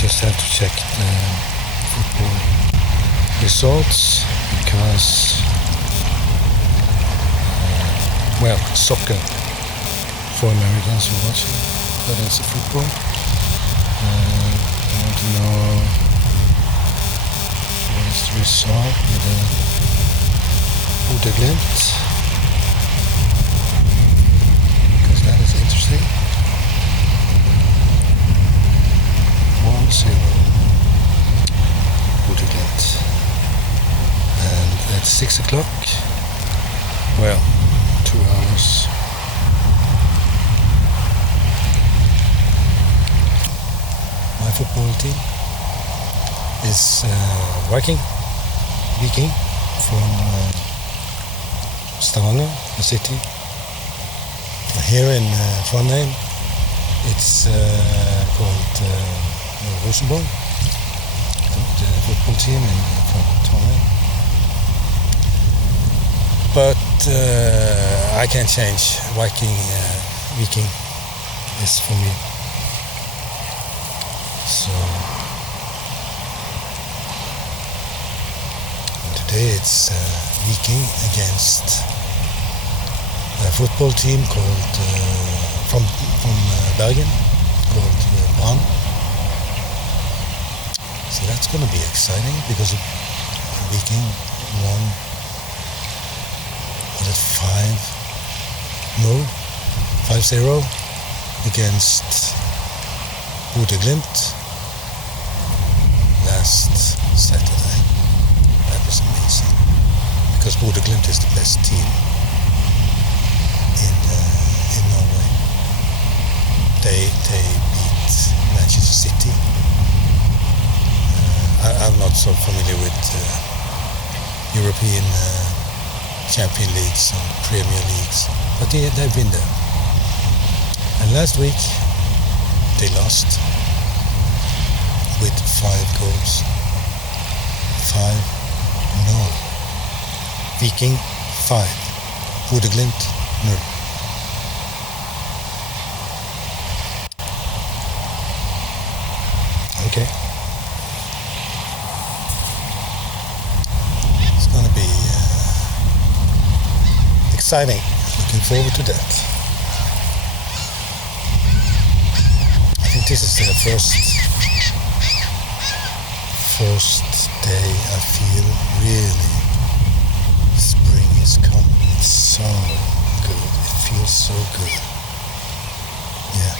just have to check the football results because, soccer for Americans who watch it, but it's a football. I want to know what is the result with the Bodø Glimt, because that is interesting. 1-0 Bodø Glimt, and at 6 o'clock, 2 hours. My football team is Viking from Stavanger, the city. Here in Trondheim, it's called Rosenborg, the football team from Trondheim. But I can change. Viking is for me. So today it's Viking against a football team called from Bergen called Brann. So that's going to be exciting because Viking won 5-0 against Bodø Glimt last Saturday. That was amazing because Bodø Glimt is the best team in Norway. They beat Manchester City. I'm not so familiar with European Champions Leagues and Premier Leagues, but they've been there. And last week they lost with 5 goals. 5-0. Viking 5. Bodø Glimt 0. Okay. It's gonna be exciting. Looking forward to that. I think this is the first day I feel really spring is coming. It's so good. It feels so good. Yeah.